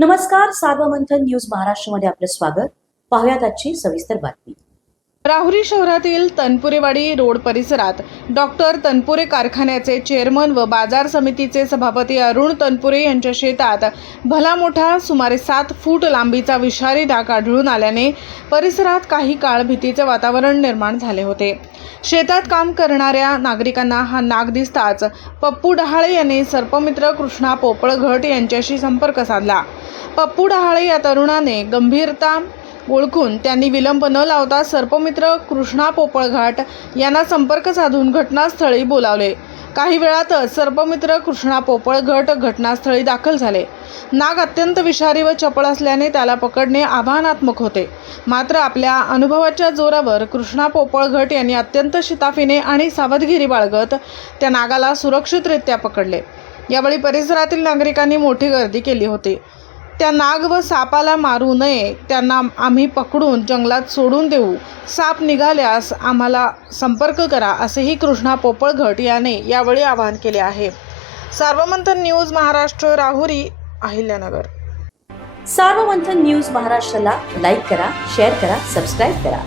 नमस्कार, सार्वमंथन न्यूज महाराष्ट्रमध्ये आपलं स्वागत. पाहुयात आजची सविस्तर बातमी. राहुरी शहरातील तनपुरेवाडी रोड परिसरात डॉक्टर तनपुरे कारखान्याचे चेअरमन व बाजार समितीचे सभापती अरुण तनपुरे यांच्या शेतात भला मोठा सुमारे 7 फूट लांबीचा विषारी डाग आढळून आल्याने परिसरात काही काळ भीतीचे वातावरण निर्माण झाले होते. शेतात काम करणाऱ्या नागरिकांना हा नाग दिसताच पप्पू डहाळे यांनी सर्पमित्र कृष्णा पोपळघट यांच्याशी संपर्क साधला. पप्पू डहाळे या तरुणाने गंभीरता ओळखून त्यांनी विलंब न लावता सर्पमित्र कृष्णा पोपळघाट यांना संपर्क साधून घटनास्थळी बोलावले. काही वेळातच सर्पमित्र कृष्णा पोपळघट घटनास्थळी दाखल झाले. नाग अत्यंत विषारी व चपळ असल्याने त्याला पकडणे आव्हानात्मक होते. मात्र आपल्या अनुभवाच्या जोरावर कृष्णा पोपळघट यांनी अत्यंत शिताफीने आणि सावधगिरी बाळगत त्या नागाला सुरक्षितरित्या पकडले. यावेळी परिसरातील नागरिकांनी मोठी गर्दी केली होती. त्या नाग व सापाला मारू नये, त्यांना आम्ही पकडून जंगलात सोडून देऊ. साप निघाल्यास आम्हाला संपर्क करा, असेही कृष्णा पोपळघट याने यावेळी आवाहन केले आहे. सार्वमंथन न्यूज महाराष्ट्र, राहुरी, अहिल्यानगर. सार्वमंथन न्यूज महाराष्ट्राला लाईक करा, शेअर करा, सबस्क्राईब करा.